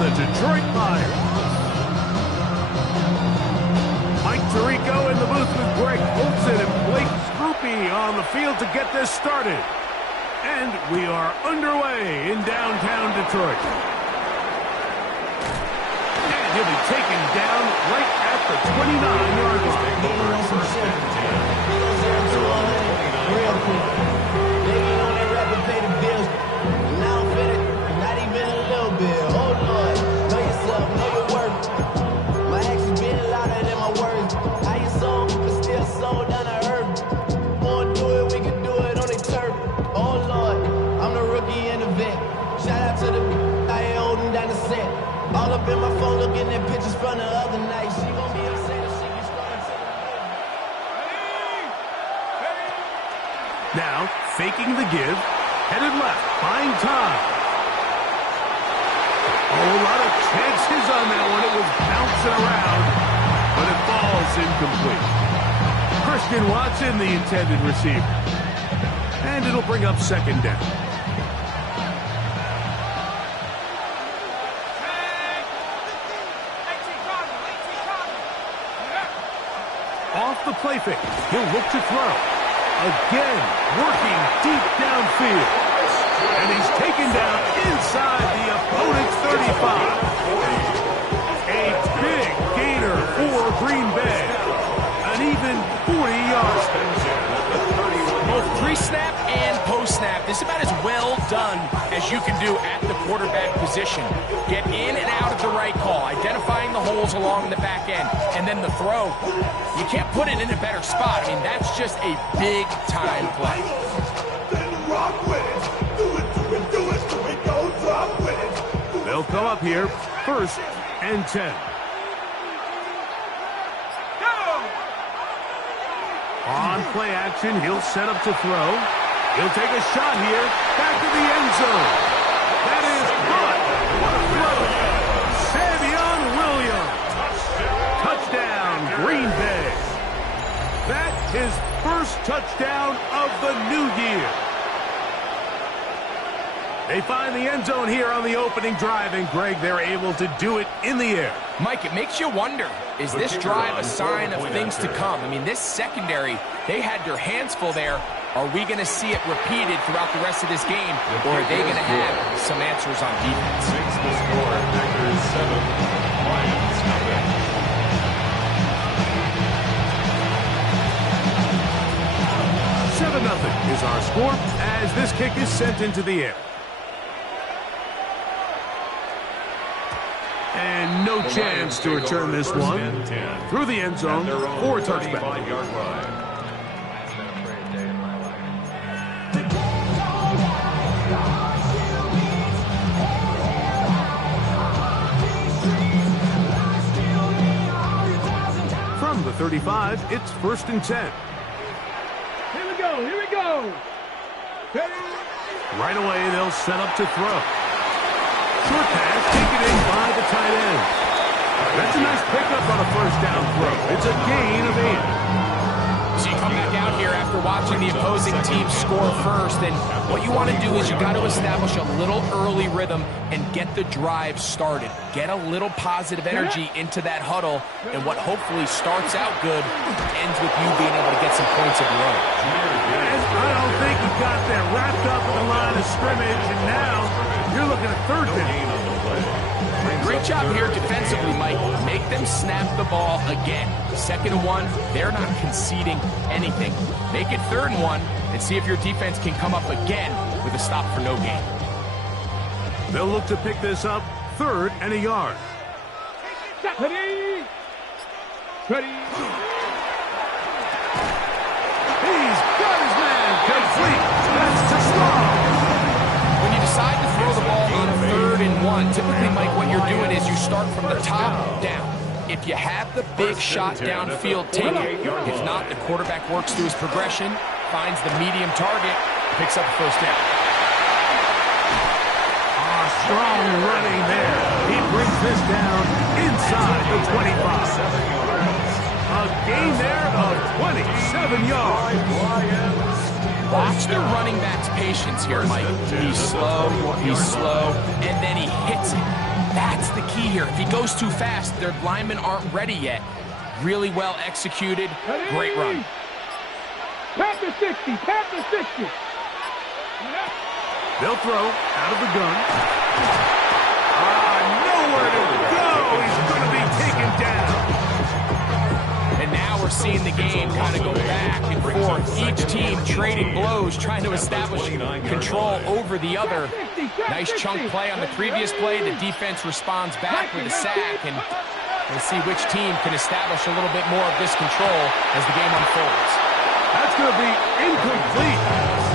the Detroit Lions. Mike Tirico in the booth with Greg Olson and Blake Stroopy on the field to get this started. And we are underway in downtown Detroit. And he'll be taken down right at the 29-yard line. Real quick. They ain't on that rapid pay the bills. Now I'm finished. Not even a little bit. Oh, Lord. Know yourself. Know your worth. My actions been louder than my words. How you sold, but still sold down to earth. Wanna do it, we can do it on the turf. Oh, Lord. I'm the rookie in the vet. Shout out to the I ain't holding down the set. All up in my phone looking at pictures from the other night. She gon' be upset if she gets started to the Now, faking the give, headed left, buying time. Oh, a lot of chances on that one. It was bouncing around, but it falls incomplete. Christian Watson, the intended receiver. And it'll bring up second down. Off the play fake, he'll look to throw. Again, working deep downfield. And he's taken down inside the opponent's 35. A big gainer for Green Bay. An even 40 yards. Both pre-snap and post-snap. This is about as well done as you can do at the quarterback position. Get in and out of the right call, identifying the holes along the back end, and then the throw. You can't put it in a better spot. I mean, that's just a big-time play. They'll come up here, 1st and 10. On play action, he'll set up to throw. He'll take a shot here, back to the end zone. That is caught. What a throw. Savion Williams. Touchdown, Green Bay. That's his first touchdown of the new year. They find the end zone here on the opening drive, and Greg, they're able to do it in the air. Mike, it makes you wonder, is this drive a sign of things to come? I mean, this secondary, they had their hands full there. Are we going to see it repeated throughout the rest of this game, or are they going to have some answers on defense? Makes the score, Packers 7, Lions nothing. 7-0 is our score as this kick is sent into the air. And no chance to return this one through the end zone for a touchback. From the 35, it's 1st and 10. Here we go, here we go. Right away, they'll set up to throw. Short pass taken in by the tight end. That's a nice pickup on a 1st down throw. It's a gain of 8. So you come back out here after watching the opposing team score first, and what you want to do is you got to establish a little early rhythm and get the drive started. Get a little positive energy into that huddle, and what hopefully starts out good ends with you being able to get some points of your own. I don't think he got there wrapped up in the line of scrimmage, and now you're looking at 3rd down. Great job here defensively, Mike. Make them snap the ball again. 2nd and 1, they're not conceding anything. Make it 3rd and 1 and see if your defense can come up again with a stop for no gain. They'll look to pick this up 3rd and a yard. Ready? Ready? He's got his man complete. That's to Strong. When you decide to throw the ball on a 3rd and 1, typically, Mike, what you're doing is you start from the top down. If you have the big shot downfield, take it. If not, the quarterback works through his progression, finds the medium target, picks up the 1st down. Strong running there. He brings this down inside the 25. A gain there of 27 yards. Watch the running back's patience here, Mike. He's slow, and then he hits it. That's the here. If he goes too fast, their linemen aren't ready yet. Really well executed. Great run. Panther 60, Panther 60. They'll throw out of the gun. Nowhere to go. He's going to be taken down. And now we're seeing the game kind of go back and forth. Each team trading blows, trying to establish control over the other. Nice chunk play on the previous play. The defense responds back with a sack, and we'll see which team can establish a little bit more of this control as the game unfolds. That's going to be incomplete.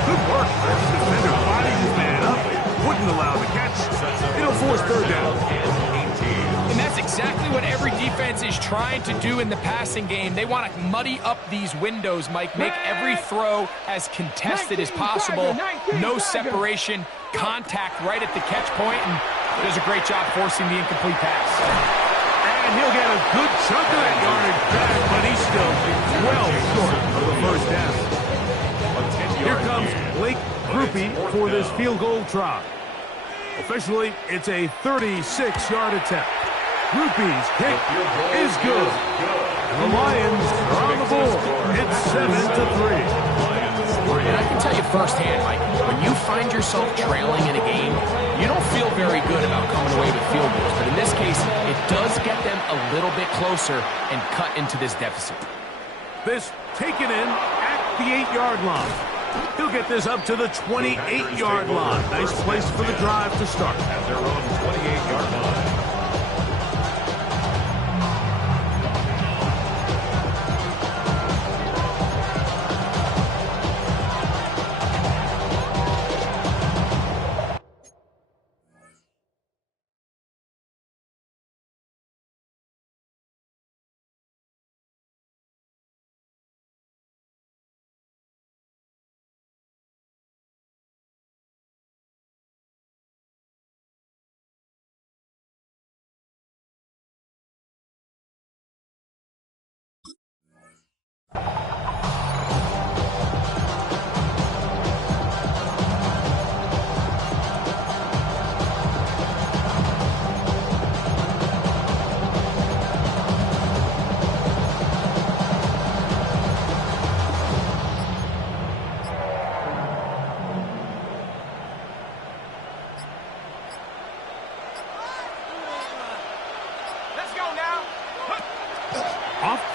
Good work. The defender bodied his man up. Wouldn't allow the catch. It'll force third down. And that's exactly what every defense is trying to do in the passing game. They want to muddy up these windows, Mike, make every throw as contested as possible. No separation, contact right at the catch point, and does a great job forcing the incomplete pass. And he'll get a good chunk of that yardage back, but he's still well short of the first down. Here comes Blake Groupie for this field goal try. Officially, it's a 36-yard attempt. Groupie's kick is good. And the Lions are on the board. It's 7-3. And I can tell you firsthand, Mike, when you find yourself trailing in a game, you don't feel very good about coming away with field goals. But in this case, it does get them a little bit closer and cut into this deficit. This taken in at the 8-yard line. He'll get this up to the 28-yard line. Nice place for the drive to start. At their own 28-yard line.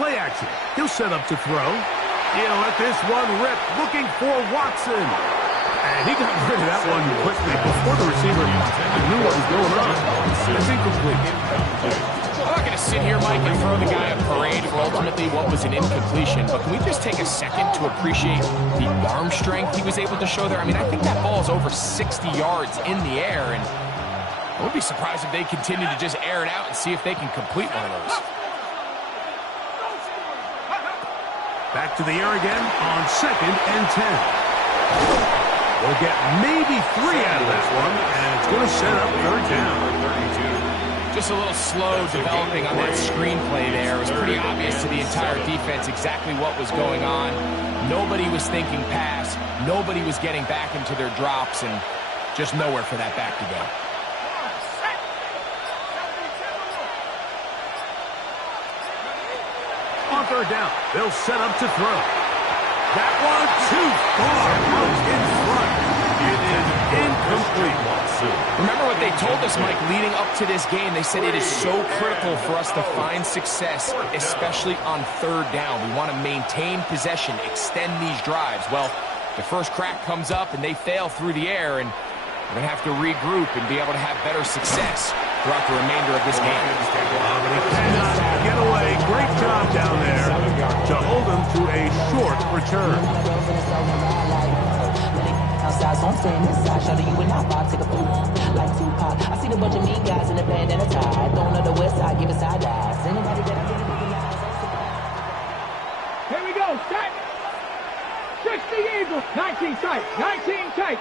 Play action. He'll set up to throw. He'll let this one rip, looking for Watson. And he got rid of that one quickly before the receiver knew what was going on. That's incomplete. I'm not going to sit here, Mike, and throw the guy a parade for ultimately what was an incompletion, but can we just take a second to appreciate the arm strength he was able to show there? I mean, I think that ball is over 60 yards in the air, and I would be surprised if they continue to just air it out and see if they can complete one of those. Back to the air again on 2nd and 10. We'll get maybe 3 out of that one, and it's going to set up third down. Just a little slow developing on that screenplay there. It was pretty obvious to the entire defense exactly what was going on. Nobody was thinking pass. Nobody was getting back into their drops, and just nowhere for that back to go. On third down, they'll set up to throw. That one too far out in front. It is incomplete. Remember what they told us, Mike, leading up to this game. They said it is so critical for us to find success, especially on third down. We want to maintain possession, extend these drives. Well, the first crack comes up and they fail through the air, and we're going to have to regroup and be able to have better success throughout the remainder of this game. Get away. Great job down there to hold them to a short return. Outside, so I'm staying inside. Show you and I vibe, take a few like Tupac. I see the bunch of mean guys in the band and a tie. Don't know the west side, give it side eyes. Anybody that I get Here we go, set. 60 Eagles, 19 tight, 19 tight.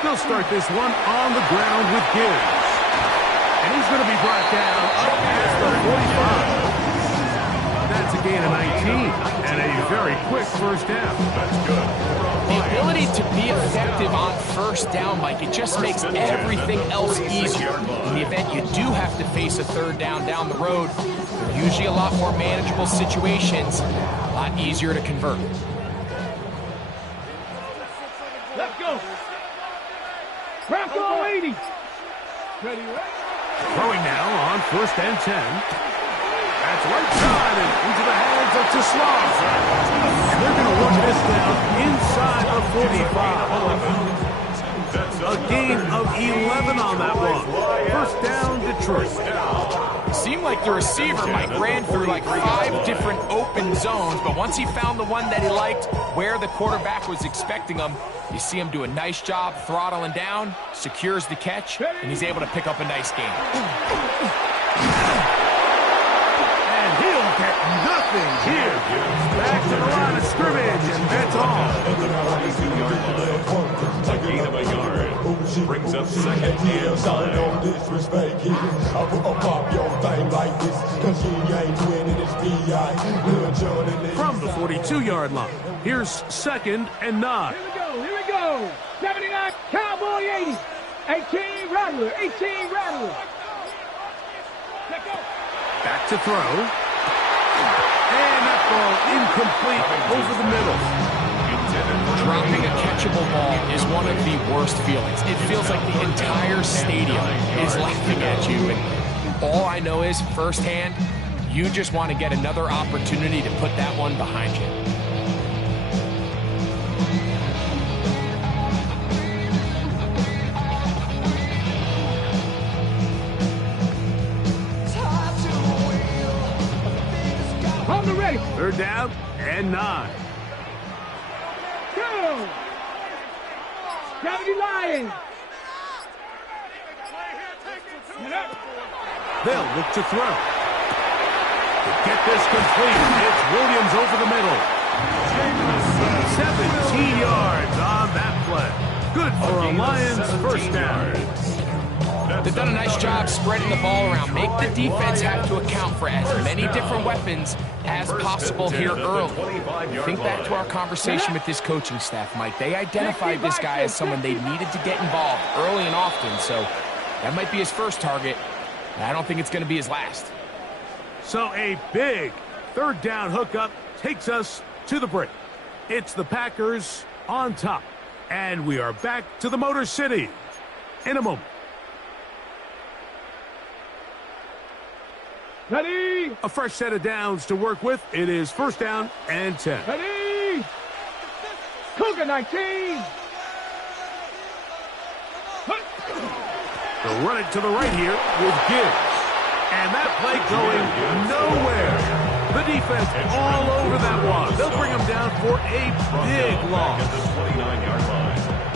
They'll start this one on the ground with Gibbs. And he's going to be brought down up past the 45. That's a gain of 19 and a very quick first down. That's good. The ability to be effective on first down, Mike, it just makes everything else easier. In the event you do have to face a third down the road, they're usually a lot more manageable situations, a lot easier to convert. Let's go. Bronco 80. Ready, right? Throwing now on 1st and 10. That's right side and into the hands of Tesla. And they're going to run this down inside the 45. A gain of 11 on that one. 1st down, Detroit. It seemed like the receiver, Mike, ran through like 5 different open zones, but once he found the one that he liked, where the quarterback was expecting him, you see him do a nice job throttling down, secures the catch, and he's able to pick up a nice gain. And he'll get nothing here. Back to the line of scrimmage, and that's all. A gain of a yard. Brings up 2nd and 5. From the 42-yard line, here's 2nd and 9. Here we go. 79, Cowboy 80. 18, Rattler. 18, Rattler. Let's go. Back to throw. And that ball incomplete over the middle. Dropping a catchable ball is one of the worst feelings. It feels like the entire stadium is laughing at you. And all I know is, firsthand, you just want to get another opportunity to put that one behind you. On the ready. 3rd down and 9. Go. 70 Lions. They'll look to throw. To get this complete, it's Williams over the middle. 17 yards on that play. Good for a Lions 1st down. They've done a nice job spreading the ball around. Make the defense have to account for as many different weapons as possible here early. Think back to our conversation with this coaching staff, Mike. They identified this guy as someone they needed to get involved early and often, so that might be his first target. I don't think it's going to be his last. So a big 3rd down hookup takes us to the break. It's the Packers on top, and we are back to the Motor City in a moment. Ready. A fresh set of downs to work with. It is 1st down and 10. Ready. Cougar 19. They'll run it to the right here with Gibbs. And that play going nowhere. The defense all over that one. They'll bring him down for a big loss. At the 29-yard line.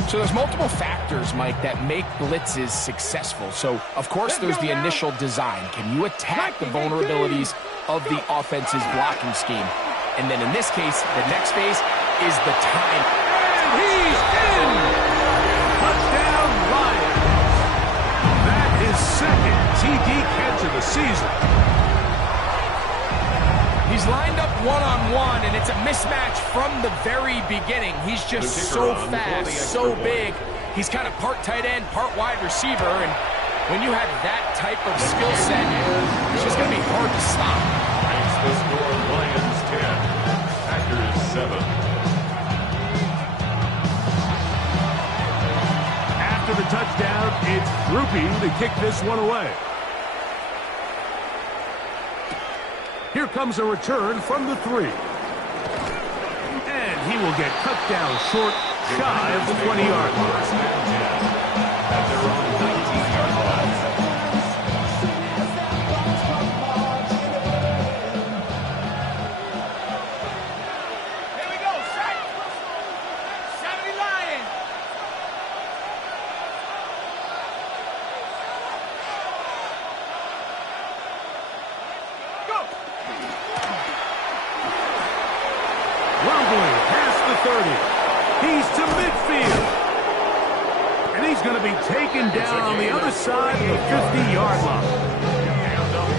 So there's multiple factors, Mike, that make blitzes successful. So, of course, there's the initial design. Can you attack the vulnerabilities of the offense's blocking scheme? And then in this case, the next phase is the time. And he's in! Touchdown, Lions. That is 2nd TD catch of the season. He's lined up one-on-one, and it's a mismatch from the very beginning. He's just so fast, so big. He's kind of part tight end, part wide receiver, and when you have that type of skill set, it's just going to be hard to stop. Makes the score Lions 10, Packers 7. After the touchdown, it's Droopy to kick this one away. Here comes a return from the 3. And he will get cut down short, shy of the 20-yard line. At their own 19-yard line. Here we go. Set. 70 Lions. Go. Rumbling past the 30. He's to midfield. And he's going to be taken down on the other side of the 50-yard line.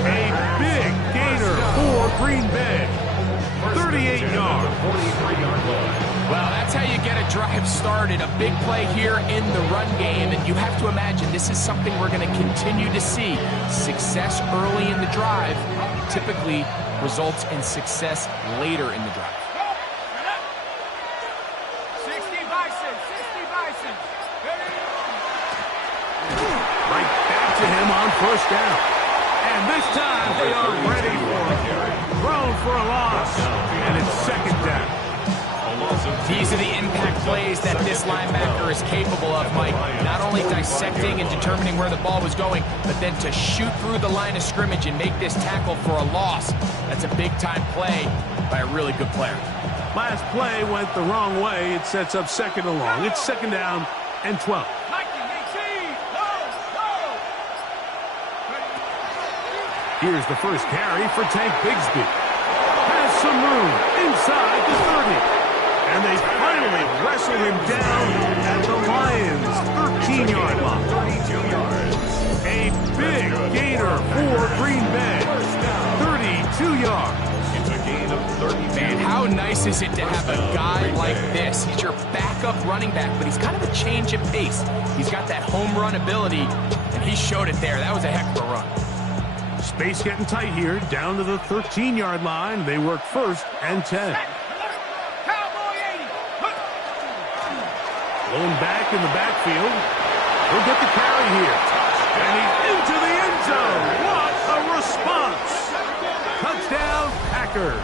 A big gainer for Green Bay. 38 yards. 43-yard line. Well, that's how you get a drive started. A big play here in the run game. And you have to imagine this is something we're going to continue to see. Success early in the drive typically results in success later in the drive. 60 Bison, 60 Bison. Right back to him on first down. And this time they are ready for him. Thrown for a loss. And it's second down. These are the impact plays that this linebacker is capable of, Mike. Not only dissecting and determining where the ball was going, but then to shoot through the line of scrimmage and make this tackle for a loss. That's a big-time play by a really good player. Last play went the wrong way. It sets up second and long. It's second down and 12. Here's the first carry for Tank Bigsby. Has some room inside the 30. And they finally wrestle him down at the Lions' 13-yard line. 32 yards. A big gainer for Green Bay. 32 yards. It's a gain of 32. Man, how nice is it to have a guy like this? He's your backup running back, but he's kind of a change of pace. He's got that home run ability, and he showed it there. That was a heck of a run. Space getting tight here, down to the 13-yard line. They work first and 10. Blown back in the backfield. He'll get the carry here. And he's into the end zone. What a response. Touchdown, Packers.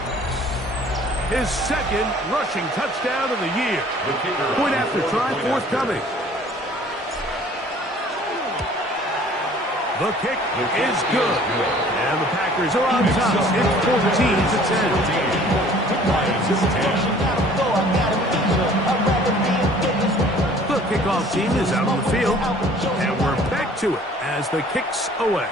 His second rushing touchdown of the year. Point after try forthcoming. The kick is good. And the Packers are on top. It's 14-10. The kickoff team is out on the field. And we're back to it as the kick's away.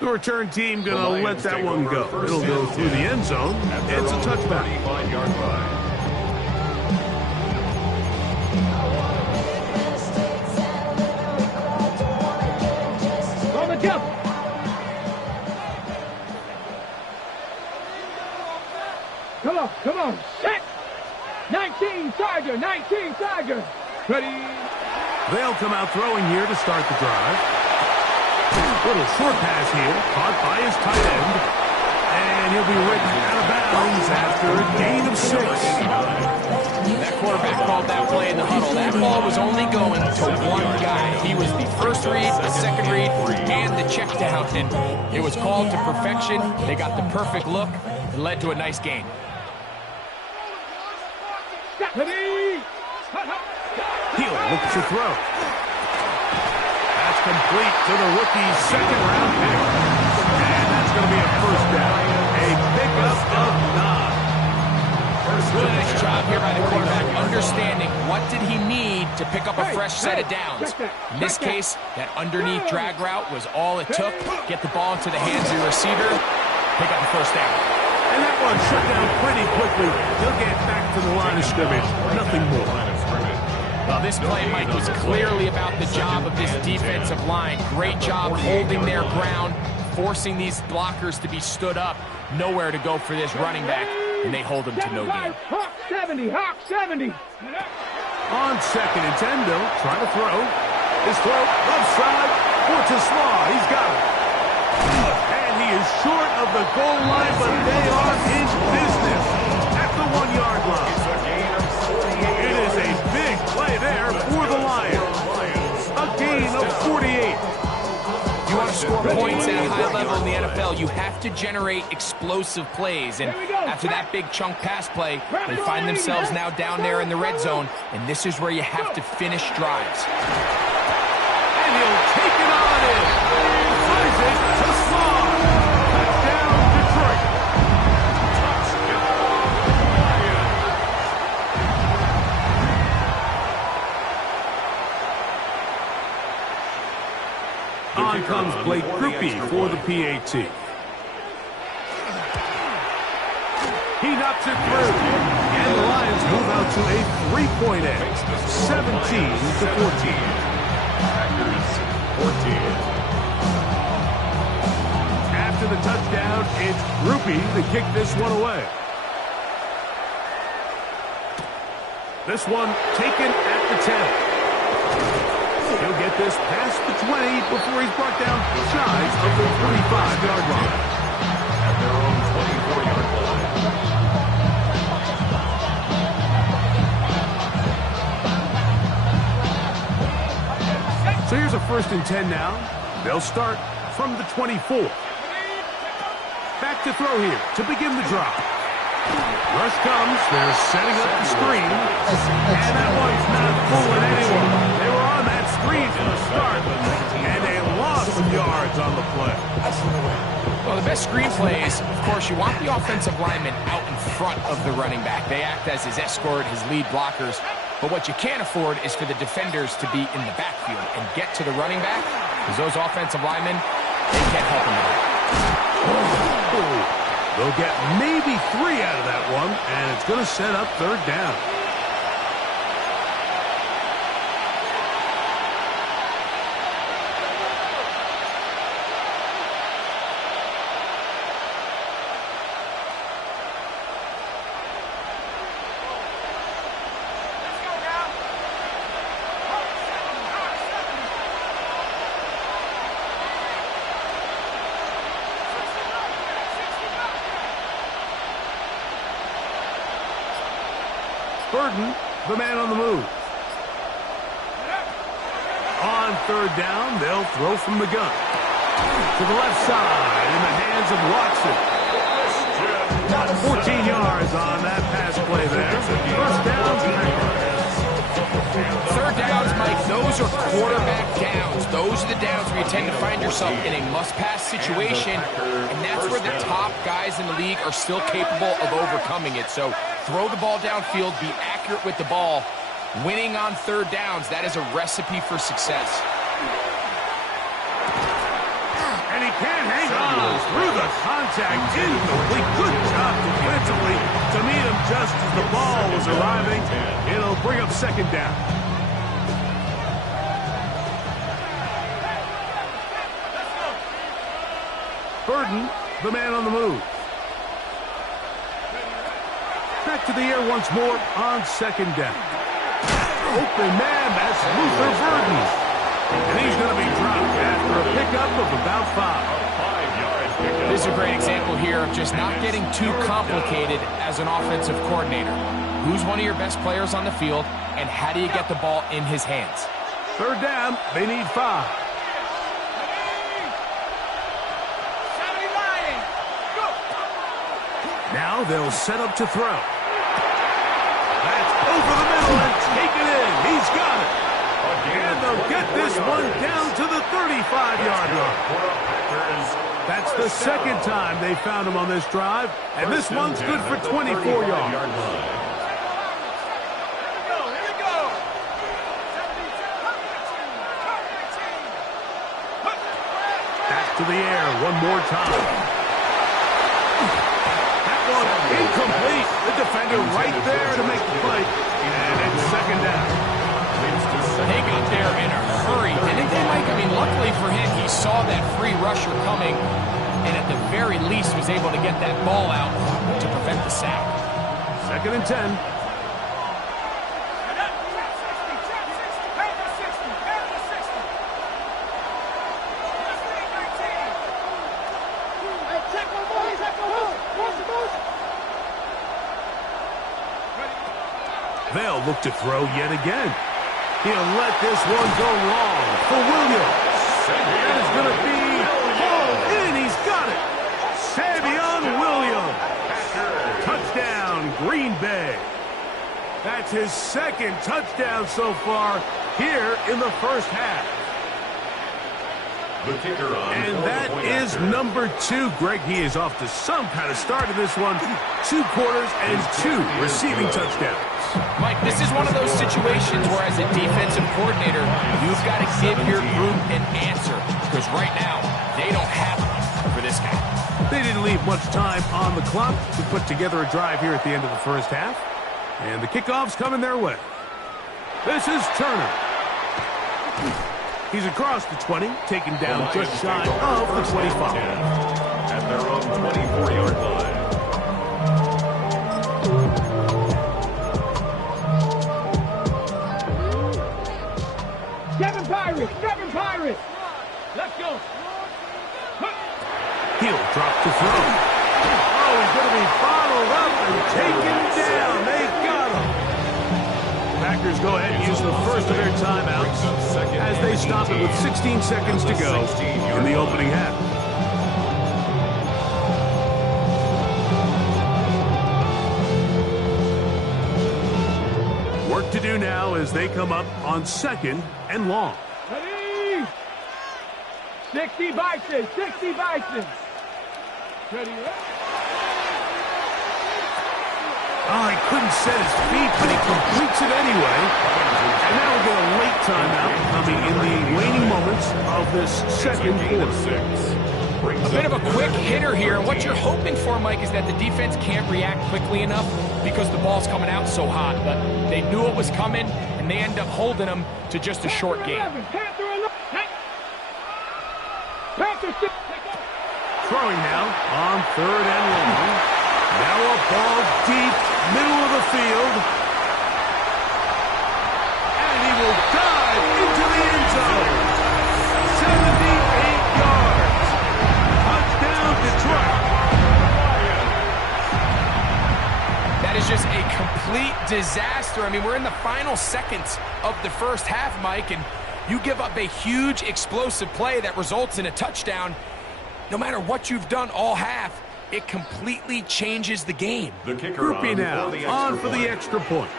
The return team going to let that one go. It'll go through the end zone. It's a touchback. 35-yard line. On the jump. Come on, set. 19 Tiger, 19 Tiger. Ready. They'll come out throwing here to start the drive. Little short pass here, caught by his tight end. And he'll be written out of bounds after a gain of 6. That quarterback called that play in the huddle. That ball was only going to one guy. He was the first read, the second read, and the check down. And it was called to perfection. They got the perfect look. It led to a nice gain. Ready. He'll look to throw. That's complete to the rookie's second-round pick. And that's going to be a first down. A pickup of 9. Really nice job here by the quarterback, understanding what did he need to pick up a fresh set of downs. In this case, that underneath drag route was all it took. Get the ball into the hands of your receiver, pick up the first down. And that one shut down pretty quickly. He'll get back to the line of scrimmage. Nothing more. Well, this play, Mike, was clearly about the job of this defensive line. Great job holding their ground, forcing these blockers to be stood up. Nowhere to go for this running back, and they hold him to no gain. Hawk 70, Hawk 70. On second and 10, Bill, trying to throw. His throw, left side, for Slaw. He's got it. And he is short of the goal line, but they are in business at the 1-yard line. It is a big play there for the Lions. A gain of 48. You want to score points at a high level in the NFL, you have to generate explosive plays. And after that big chunk pass play, they find themselves now down there in the red zone. And this is where you have to finish drives. And he'll take it on in. Flies it to Slaw. Touchdown, Detroit. On comes Blake Grupe for the PAT. He knocks it through. And the Lions move out to a 3-point edge. 17-14. Packers 14. After the the touchdown. It's Groupie to kick this one away. This one taken at the 10. He'll get this past the 20 before he's brought down shy of the 45-yard line. At their own 24-yard line. So here's a 1st and 10 now. They'll start from the 24. Back to throw here to begin the drive. Rush comes. They're setting up the screen. And that one's not fooling anyone. They were on that screen from the start, and they lost some yards on the play. Well, the best screen plays, of course, you want the offensive lineman out in front of the running back. They act as his escort, his lead blockers. But what you can't afford is for the defenders to be in the backfield and get to the running back, because those offensive linemen, they can't help him at all. They'll get maybe 3 out of that one, and it's going to set up 3rd down. Burden, the man on the move. On 3rd down, they'll throw from the gun. To the left side, in the hands of Watson. 14 yards on that pass play there. 1st down. 3rd downs, Mike, those are quarterback downs. Those are the downs where you tend to find yourself in a must-pass situation, and that's where the top guys in the league are still capable of overcoming it. So throw the ball downfield, be accurate with the ball. Winning on 3rd downs, that is a recipe for success. And he can't hang on through the contact. Incomplete. Good job defensively to meet him just as the ball was arriving. It'll bring up 2nd down. Burden, the man on the move. Back to the air once more on 2nd down. Open man, that's Luther Burden. And he's going to be dropped after a pickup of about 5. This is a great example here of just not getting too complicated as an offensive coordinator. Who's one of your best players on the field, and how do you get the ball in his hands? 3rd down, they need 5. Now they'll set up to throw. That's over the middle and taken in. He's got it. And they'll get this one down to the 35-yard line. That's the 2nd time they found him on this drive, and this one's good for 24 yards. Back to the air one more time. Incomplete. The defender right there to make the play. And it's 2nd down. They got there in a hurry, didn't they, Mike? I mean, luckily for him, he saw that free rusher coming, and at the very least was able to get that ball out to prevent the sack. 2nd and 10. They'll look to throw yet again. He'll let this one go long for Williams. That is going to be hauled in. He's got it. Savion Williams. Touchdown, Green Bay. That's his 2nd touchdown so far here in the 1st half. The kicker on And that is number 2. Greg, he is off to some kind of start in this one. 2 quarters and 2 receiving touchdowns. Mike, this is one of those situations where as a defensive coordinator, you've got to give your group an answer, because right now, they don't have one for this guy. They didn't leave much time on the clock to put together a drive here at the end of the 1st half. And the kickoff's coming their way. This is Turner. He's across the 20, taken down just shy of the 25. at their own 24-yard line. Seven Pirates. Let's go. He'll drop to throw. Oh, he's going to be bottled up and taken down. They got him. Packers go ahead and use the first of their timeouts as they stop it with 16 seconds to go in the opening half. Work to do now as they come up on 2nd and long. Ready? 60 Bison. Ready? Oh, he couldn't set his feet, but he completes it anyway. And now we'll get a late timeout coming in the waning moments of this second quarter. A bit of a quick hitter here. What you're hoping for, Mike, is that the defense can't react quickly enough because the ball's coming out so hot. But they knew it was coming, and they end up holding them to just a short game. Throwing now on 3rd and long. Now a ball deep, middle of the field. And he will dive into the end zone. 78 yards. Touchdown, Detroit. That is just a complete disaster. I mean, we're in the final seconds of the first half, Mike, and you give up a huge explosive play that results in a touchdown. No matter what you've done all half, it completely changes the game. The kicker Groupie now on for the extra point.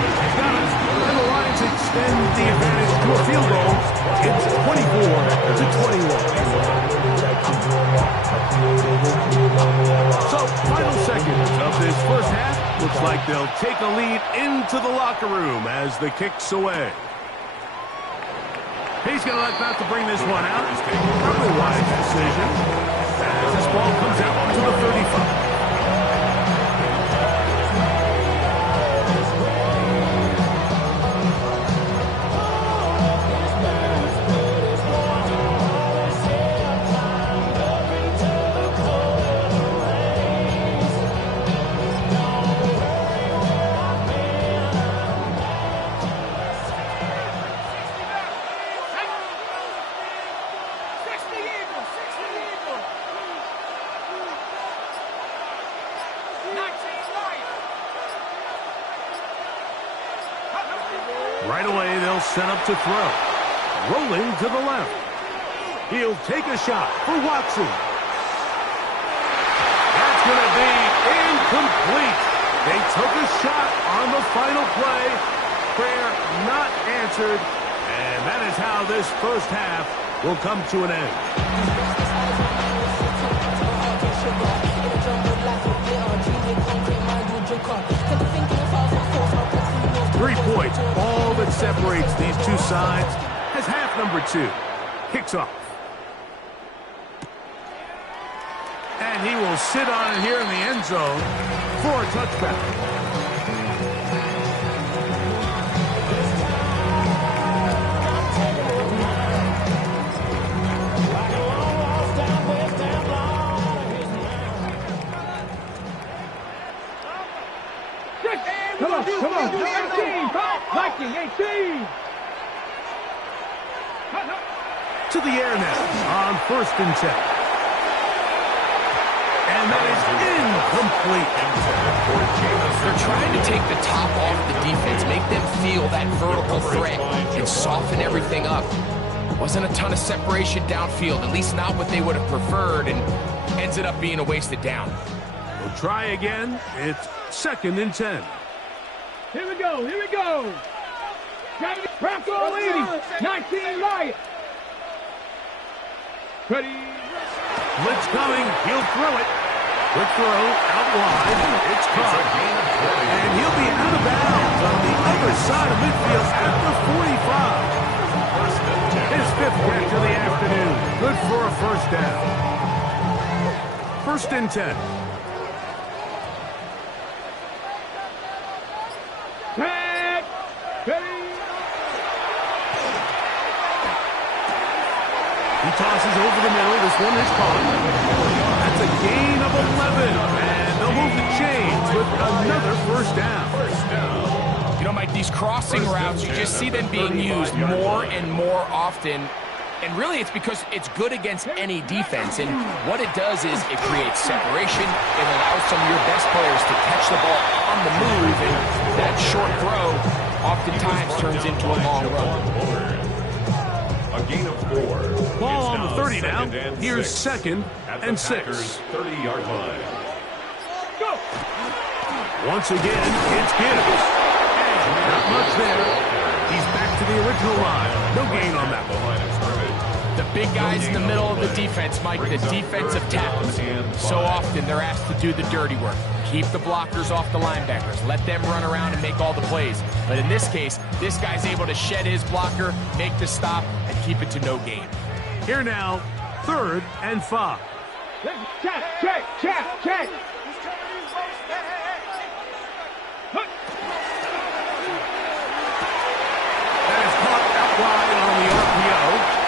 He's got it, and the Lions extend the advantage to a field goal. It's 24-20. So, final seconds of this first half. Looks like they'll take a lead into the locker room as the kick's away. He's going to elect not to bring this one out. Probably a wise decision as this ball comes out to the 35. Right away, they'll set up to throw. Rolling to the left. He'll take a shot for Watson. That's going to be incomplete. They took a shot on the final play. Prayer not answered. And that is how this first half will come to an end. 3 points, all that separates these two sides, as half number 2 kicks off. And he will sit on it here in the end zone for a touchback. Come on, 18, Viking, 18. To the air now on 1st and 10. And that is incomplete. They're trying to take the top off the defense, make them feel that vertical threat, and soften everything up. Wasn't a ton of separation downfield, at least not what they would have preferred, and ends it up being a wasted down. We'll try again. It's 2nd and 10. Here we go. Bronco 80, 19 Lions. Ready. Blitz coming. He'll throw it. Quick throw out wide. It's caught. And he'll be out of bounds on the other side of midfield at the 45. His 5th catch of the afternoon. Good for a first down. 1st and 10. Tag. Ready. tosses over the middle. This one is caught. That's a gain of 11. And they'll move the chains with another first down. You know, Mike, these crossing routes, you just see them being used more and more often. And really, it's because it's good against any defense. And what it does is it creates separation. It allows some of your best players to catch the ball on the move. And that short throw oftentimes turns into a long run. A gain of 4. Ball on the 30 now. And Here's 6 second at and the 6. Packers' 30-yard line. Go! Once again, it's Gibbs. And not much there. He's back to the original line. No gain on that one. The big guys in the middle of the defense, Mike, the defensive tackles. So often they're asked to do the dirty work. Keep the blockers off the linebackers. Let them run around and make all the plays. But in this case, this guy's able to shed his blocker, make the stop, and keep it to no gain. Here now, 3rd and 5. Check. That is caught out wide on the RPO.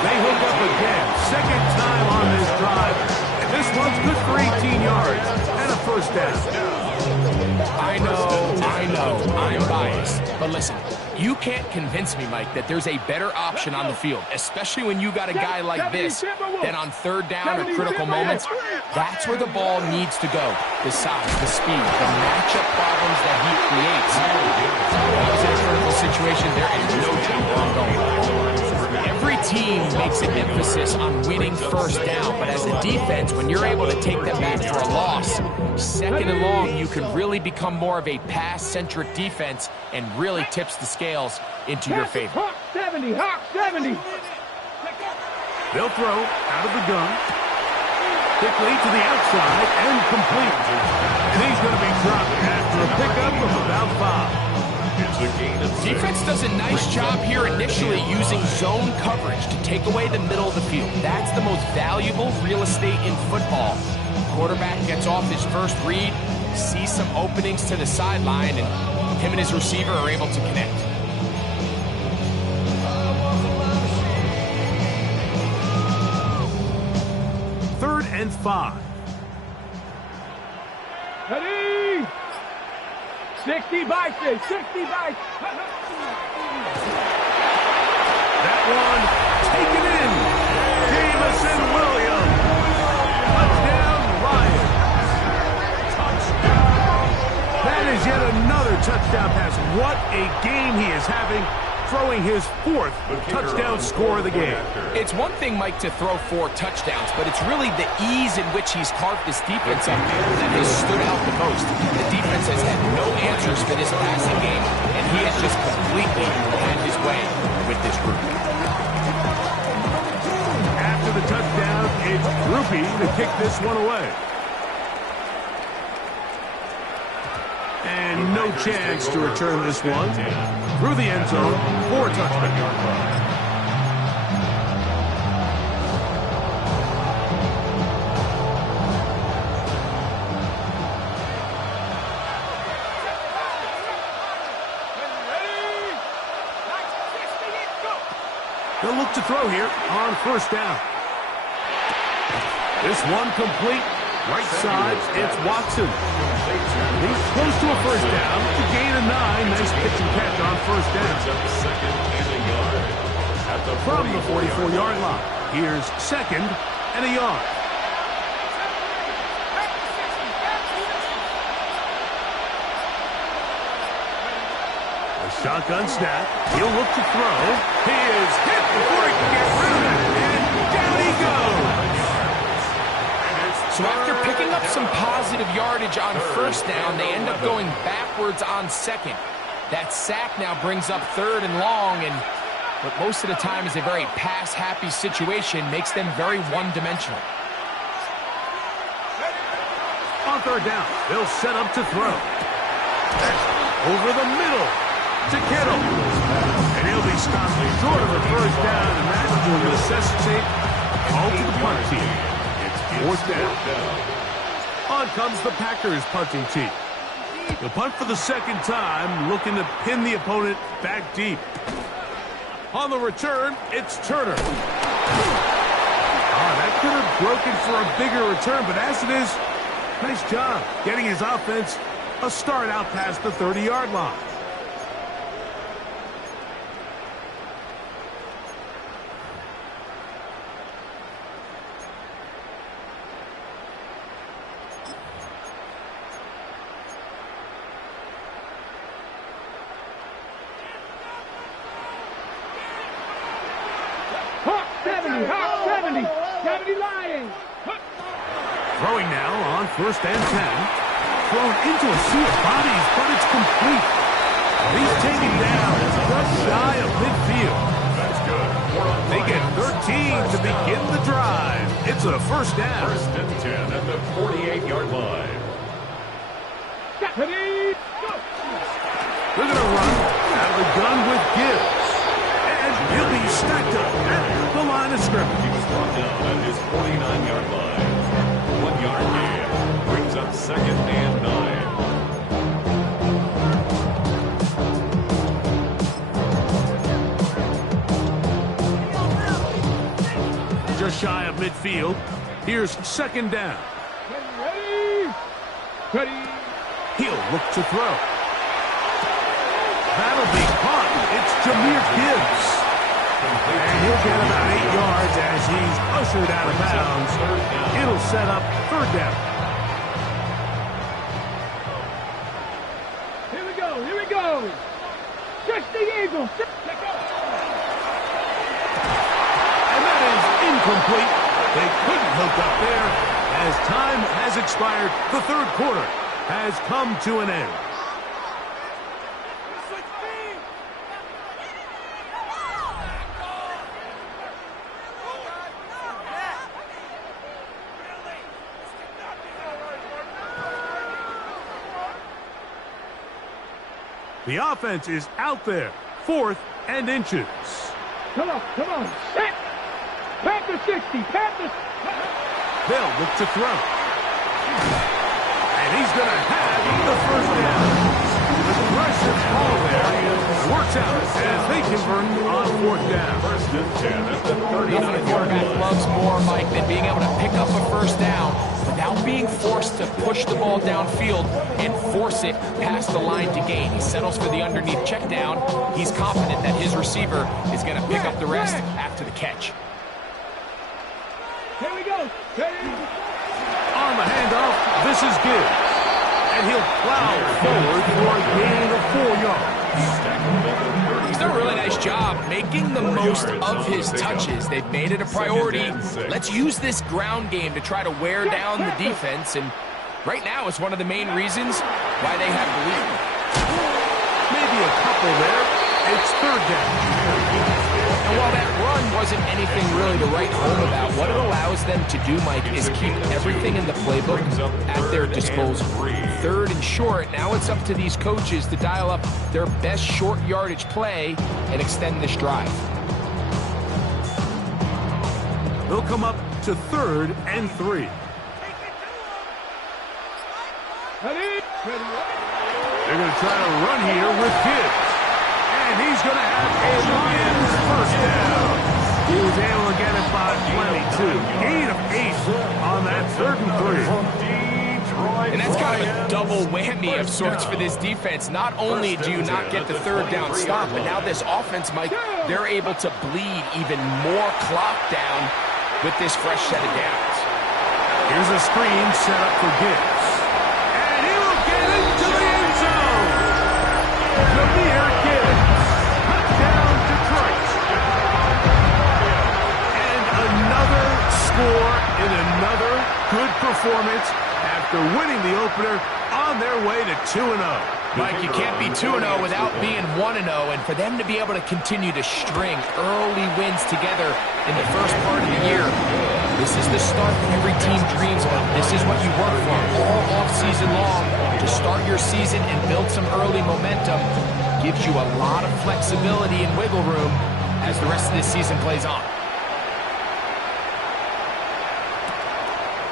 They hook up again. Second time on this drive. And this one's good for 18 yards and a first down. I know, I'm biased. But listen, you can't convince me, Mike, that there's a better option on the field, especially when you got a guy like this, that on 3rd down or critical moments, that's where the ball needs to go. The size, the speed, the matchup problems that he creates. When he's in a critical situation, there is no telling where I'm going. Every team makes an emphasis on winning first down, but as a defense, when you're able to take them back for a loss, 2nd and long, you can really become more of a pass-centric defense and really tips the scales into your favor. Hawk 70. They'll throw out of the gun. Quickly to the outside and complete. And he's going to be dropped after a pickup of about 5. Defense does a nice job here initially using zone coverage to take away the middle of the field. That's the most valuable real estate in football. Quarterback gets off his first read, sees some openings to the sideline, and him and his receiver are able to connect. Third and 5. Ready? 60 Bison. That one taken in. Jameson Williams. Touchdown, Lions. Touchdown. That is yet another touchdown pass. What a game he is having, throwing his 4th touchdown score of the game. It's one thing, Mike, to throw 4 touchdowns, but it's really the ease in which he's carved this defense up that has stood out the most. The defense has had no answers for this passing game, and he has just completely had his way with this group. After the touchdown, it's Groupie to kick this one away. And no chance to return this one. Through the end zone for a touchdown. They'll look to throw here on first down. This one complete. Right side, it's Watson. He's close to a first down to gain a 9. Nice pitch and catch on first down. From the 44-yard line, here's 2nd and a yard. A shotgun snap. He'll look to throw. He is hit before he can get rid of it. And down he goes. So after picking up some positive yardage on first down, they end up going backwards on 2nd. That sack now brings up 3rd and long, and what most of the time is a very pass-happy situation makes them very one-dimensional. On 3rd down, they'll set up to throw. That's over the middle to Kittle. And he'll be stopped short of the first down, and that will necessitate a call to the punt team. 4th down. On comes the Packers punting team. The punt for the 2nd time, looking to pin the opponent back deep. On the return, it's Turner. could have broken for a bigger return, but as it is, nice job getting his offense a start out past the 30-yard line. Hawk 70, Hawk 70, 70 Lions. Throwing now on 1st and 10. Thrown into a sea of bodies, but it's complete. He's taken down just shy of midfield. That's good. They get 13 to begin the drive. It's a 1st down. 1st and 10 at the 48-yard line. Ready, go. They're going to run out of the gun with Gibbs. And he'll be stacked up at the line of scrimmage. He was brought down at his 49-yard line. 1-yard gain brings up 2nd and 9. Just shy of midfield. Here's 2nd down. Ready, ready. He'll look to throw. That'll be caught. It's Jahmyr Gibbs. And he'll get about 8 yards as he's ushered out of bounds. It'll set up 3rd down. Here we go, here we go. Stretch the eagle. Let go. And that is incomplete. They couldn't hook up there. As time has expired, the 3rd quarter has come to an end. The offense is out there, 4th and inches. Come on, set. Panther 60, Panther. They'll look to throw. And he's going to have the 1st down. Aggressive ball there works out as they convert on 4th down. 1st and 10 at the Nothing a 39-yard quarterback line. loves more, Mike, than being able to pick up a 1st down without being forced to push the ball downfield and force it past the line to gain. He settles for the underneath check down. He's confident that his receiver is going to pick up the rest after the catch. Here we go. Ready. On the handoff, this is Gibbs. And he'll plow forward for a gain of 4 yards. He's done a really nice job making the most of his touches. They've made it a priority. Let's use this ground game to try to wear down the defense. And right now, it's one of the main reasons why they have the lead. Maybe a couple there. It's 3rd down. And while that run wasn't anything really to write home about, what it allows them to do, Mike, is keep everything in the playbook at their disposal. 3rd and short, now it's up to these coaches to dial up their best short yardage play and extend this drive. They'll come up to 3rd and 3. Ready. They're going to try to run here with Gibbs. And he's going to have a Lions 1st down. He was able to get it by plenty, too. Gain of 8 on that 3rd and 3. And that's kind of a double whammy of sorts for this defense. Not only do you not get the 3rd down stop, but now this offense, Mike, they're able to bleed even more clock down with this fresh set of downs. Here's a screen set up for Gibbs. And he will get into the end zone. Jahmyr Gibbs. Touchdown, Detroit. And another score in another good performance after winning the opener on their way to 2-0. Mike, you can't be 2-0 without being 1-0, and for them to be able to continue to string early wins together in the first part of the year, this is the start that every team dreams about. This is what you work for all offseason long to start your season and build some early momentum. Gives you a lot of flexibility and wiggle room as the rest of this season plays on.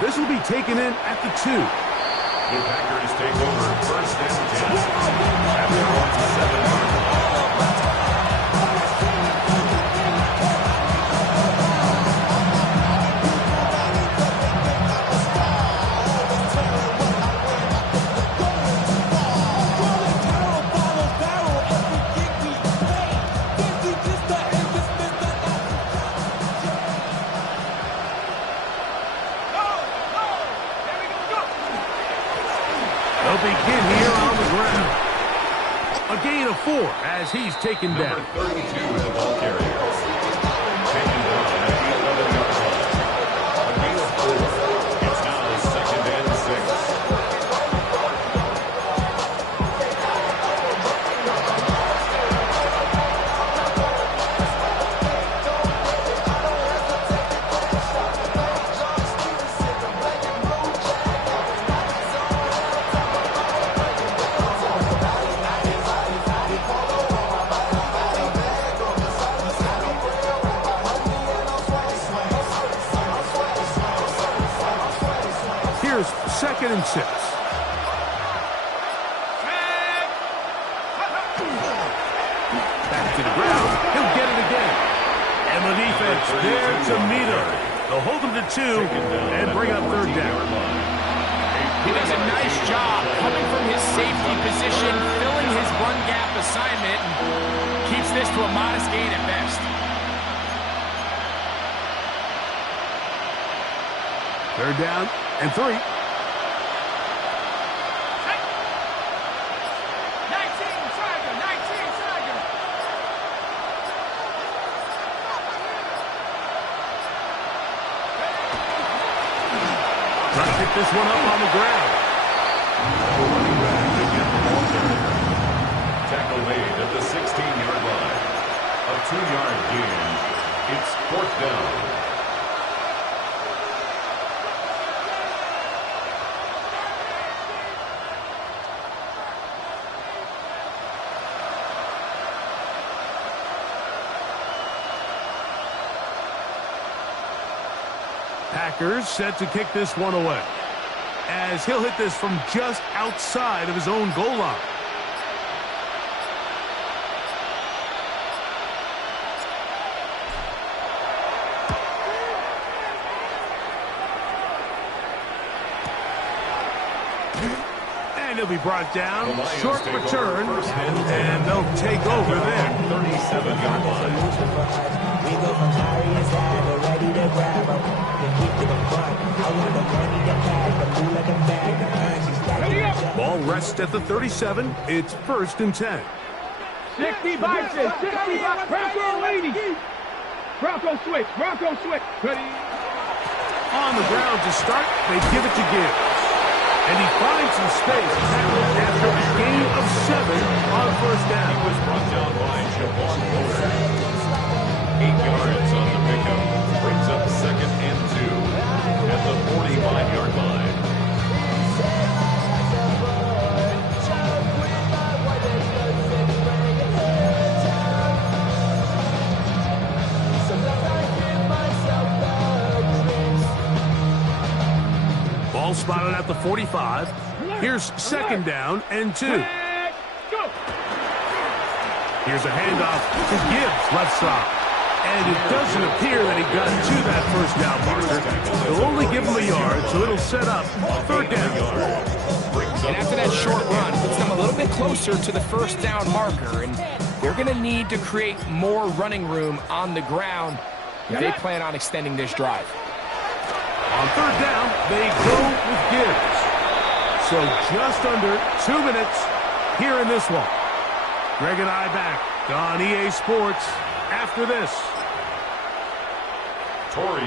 This will be taken in at the 2. The Packers take over 1st and 10 at their own 7-yard line. A gain of 4 as he's taken down. Number 32 is the ball carrier. Taken down at the 11-yard line. A gain of 4. It's now 2nd and 6. Here's 2nd and 6. Back to the ground. He'll get it again. And the defense there to meet him. They'll hold him to 2 and bring up 3rd down. He does a nice job coming from his safety position, filling his run gap assignment, and keeps this to a modest gain at best. 3rd down and 3. Trying to pick this one up on the ground. Running back to get the ball carrier. Tackle made at the 16-yard line. A 2-yard gain. It's 4th down. Packers set to kick this one away, as he'll hit this from just outside of his own goal line. And he'll be brought down. Short return, and they'll take over there. 37-yard line. We go from high inside, but ready to grab them. Then keep to the front. I want the money to cash, but move like a bag. The currency's stacking. Ball rests at the 37. It's 1st and 10. 60 boxes, 60 boxes. Bronco lady. Bronco switch, Bronco switch. Ready? On the ground to start, they give it to Gibbs. And he finds some space after a gain of 7 on 1st down. He was brought down by Javon Bullard. 8 yards on the pickup. Brings up 2nd and 2 at the 45-yard line. Ball spotted at the 45. Here's 2nd down and 2. Here's a handoff to Gibbs, left side. And it doesn't appear that he got to that 1st down marker. They'll only give him a yard, so it'll set up 3rd down. And after that short run, puts them a little bit closer to the 1st down marker. And they're going to need to create more running room on the ground if they plan on extending this drive. On 3rd down, they go with Gibbs. So just under 2 minutes here in this one. Greg and I back on EA Sports after this.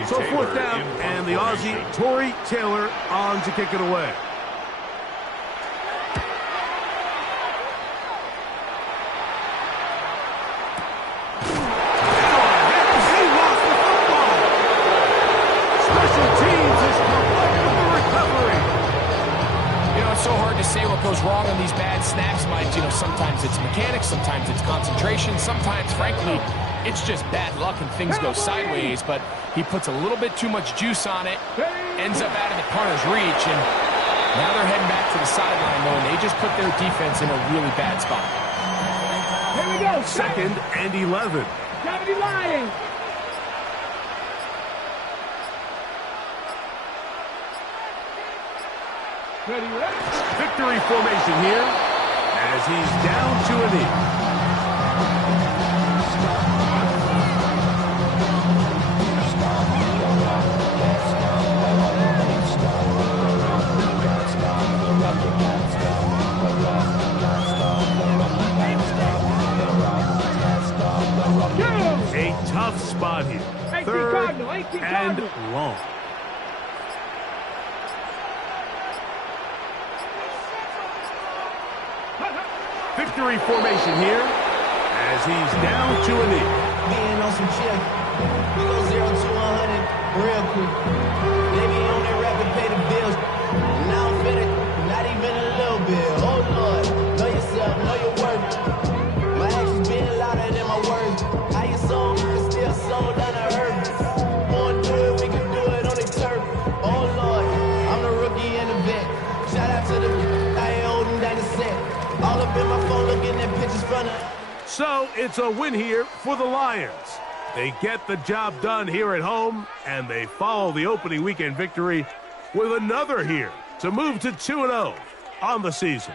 So 4th down, and the Aussie Torrey Taylor on to kick it away. So hard to say what goes wrong on these bad snaps, Mike. You know, sometimes it's mechanics, sometimes it's concentration, sometimes, frankly, it's just bad luck and things go sideways, but he puts a little bit too much juice on it, ends up out of the punter's reach, and now they're heading back to the sideline, though, and they just put their defense in a really bad spot. Here we go. 2nd and 11. Gotta be lying. Ready, ready. Victory formation here as he's down to a knee. tough spot here. 18 Third Cardinal, 18 and Cardinal. long. Victory formation here as he's down to a knee. Being on some chill. We go 0 to 100 real quick. They be on that rap and pay the bills. Now I'm finished, not even a little bit. Oh Lord, know yourself, know your worth. My actions being louder than my words. How you sold, but still sold down to earth. Wanna do it, we can do it on the turf. Oh Lord, I'm the rookie and the vet. Shout out to the I ain't holding down the set. All up in my phone looking at pictures from the... So it's a win here for the Lions. They get the job done here at home, and they follow the opening weekend victory with another here to move to 2-0 on the season.